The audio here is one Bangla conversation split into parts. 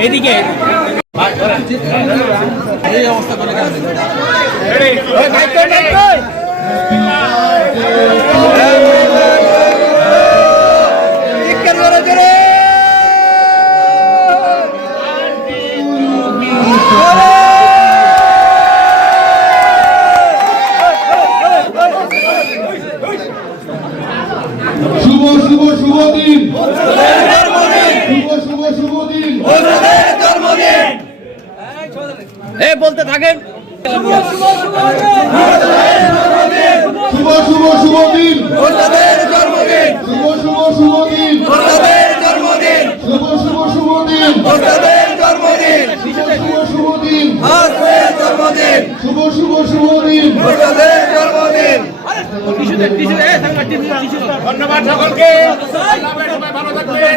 এদিকে। শুভ শুভ শুভ দিন শুভ শুভ শুভ দিন এ, বলতে থাকেন। শুভ শুভ শুভ দিন শুভ শুভ শুভ দিন শুভ শুভ শুভ দিন শুভ শুভ দিন শুভ শুভ শুভ দিন ধন্যবাদ সকলকে ভালো থাকবেন।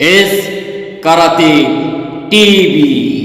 S karate TV.